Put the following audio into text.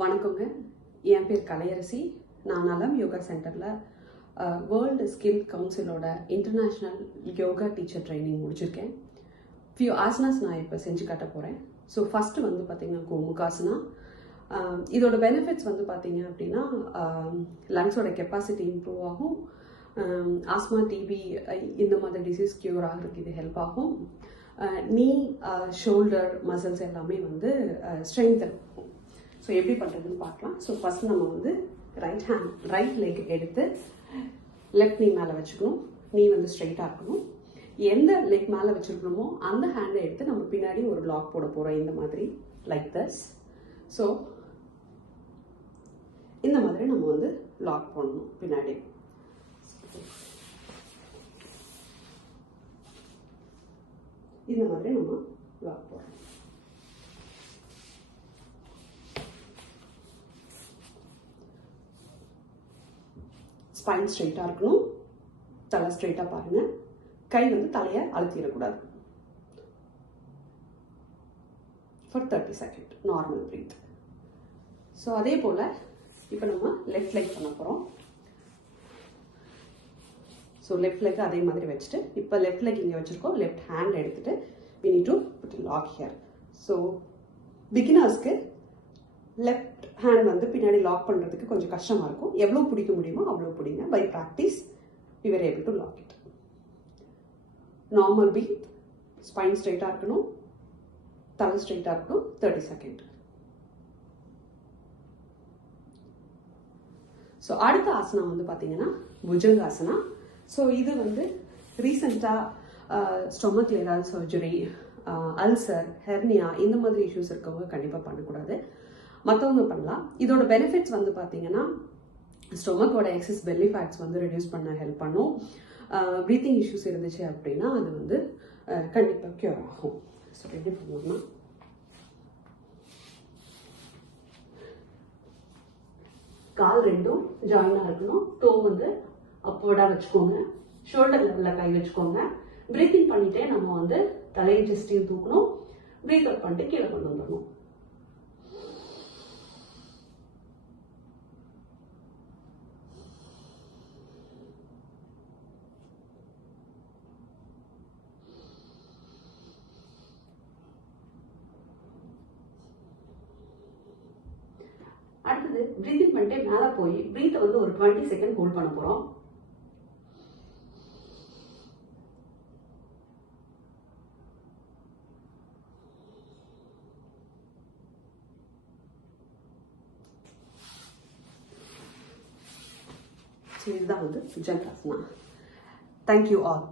வணக்கங்க. என் பேர் கலையரசி. நான் நலம் யோகா சென்டரில் வேர்ல்டு ஸ்கில் கவுன்சிலோட இன்டர்நேஷ்னல் யோகா டீச்சர் ட்ரைனிங் முடிச்சிருக்கேன். ஃபியூ ஆசனாஸ் நான் இப்போ செஞ்சு காட்ட போகிறேன். ஸோ ஃபஸ்ட்டு வந்து பார்த்திங்கன்னா கோமுகாசனா. இதோட பெனிஃபிட்ஸ் வந்து பார்த்திங்க அப்படின்னா லங்ஸோட கெப்பாசிட்டி இம்ப்ரூவ் ஆகும். ஆஸ்மா, டிபி இந்த மாதிரி டிசீஸ் க்யூர் ஆகிறதுக்கு இது ஹெல்ப் ஆகும். நீ ஷோல்டர் மசில்ஸ் எல்லாமே வந்து ஸ்ட்ரென்த் இருக்கும். ஸோ எப்படி பண்ணுறதுன்னு பார்க்கலாம். ஸோ ஃபஸ்ட் நம்ம வந்து ரைட் லெக் எடுத்து லெஃப்ட் நீ மேலே வச்சுக்கணும். நீ வந்து ஸ்ட்ரைட்டாக இருக்கணும். எந்த லெக் மேலே வச்சுருக்கணுமோ அந்த ஹேண்டை எடுத்து நம்ம பின்னாடி ஒரு லாக் போட போகிறோம். இந்த மாதிரி லைக் தஸ். ஸோ இந்த மாதிரி நம்ம வந்து லாக் பண்ணணும் பின்னாடி. இந்த மாதிரி நம்ம லாக் போடுறோம். ஸ்பைன் ஸ்ட்ரெயிட்டாக இருக்கணும். தலை ஸ்ட்ரெயிட்டாக பாருங்கள். கை வந்து தலையை அழுத்திடக்கூடாது. For 30 second normal breath. So அதே போல் இப்போ நம்ம லெஃப்ட் லெக் பண்ண போகிறோம். ஸோ லெஃப்ட் லெக் அதே மாதிரி வச்சுட்டு இப்போ லெஃப்ட் லெக் இங்கே வச்சுருக்கோம். லெஃப்ட் ஹேண்ட் எடுத்துகிட்டு we need to put a lock here. So பிகினர்ஸ்க்கு லெஃப்ட் ஹேண்ட் வந்து பின்னாடி லாக் பண்ணுறதுக்கு கொஞ்சம் கஷ்டமாக இருக்கும். எவ்வளோ பிடிக்க முடியுமோ அவ்வளோ பிடிங்க. By practice we were able to lock it. Normal breath. Spine ஸ்ட்ரெயிட்டாக இருக்கணும். தலை ஸ்ட்ரெயிட்டாக இருக்கணும். 30 செகண்ட். ஸோ அடுத்த ஆசனா வந்து பார்த்தீங்கன்னா புஜங்காசனா. ஸோ இது வந்து ரீசெண்டாக ஸ்டொமக்கில் ஏதாவது சர்ஜரி, அல்சர், ஹெர்னியா இந்த மாதிரி இஷ்யூஸ் இருக்கவங்க கண்டிப்பாக பண்ணக்கூடாது. மற்றவங்க பண்ணலாம். இதோட பெனிஃபிட்ஸ் வந்து பார்த்தீங்கன்னா ஸ்டொமக்கோட எக்ஸஸ் பெல்லி ஃபேட்ஸ் வந்து ரெடியூஸ் பண்ண ஹெல்ப் பண்ணும். ப்ரீத்திங் இஷ்யூஸ் இருந்துச்சு அப்படின்னா அது வந்து கண்டிப்பாக க்யூர் ஆகும். ஸோ எப்படி பண்ணோம்னா கால் ரெண்டும் ஜாயினாக இருக்கணும். டோ வந்து அப்போர்டாக வச்சுக்கோங்க. ஷோல்டர் லெவலில் கை வச்சுக்கோங்க. ப்ரீத்திங் பண்ணிட்டே நம்ம வந்து தலையும் செஸ்டையும் தூக்கணும். ப்ரீத் அப் பண்ணிட்டு கீழே கொண்டு வந்துடணும். அடுத்தது ப்ரீத்திங் பண்ணிட்டே மேலே போய் ப்ரீத்தை வந்து ஒரு 20 செகண்ட் ஹோல்ட் பண்ண போகிறோம். இதுதான் வந்து புஜங்காசனா. Thank you all.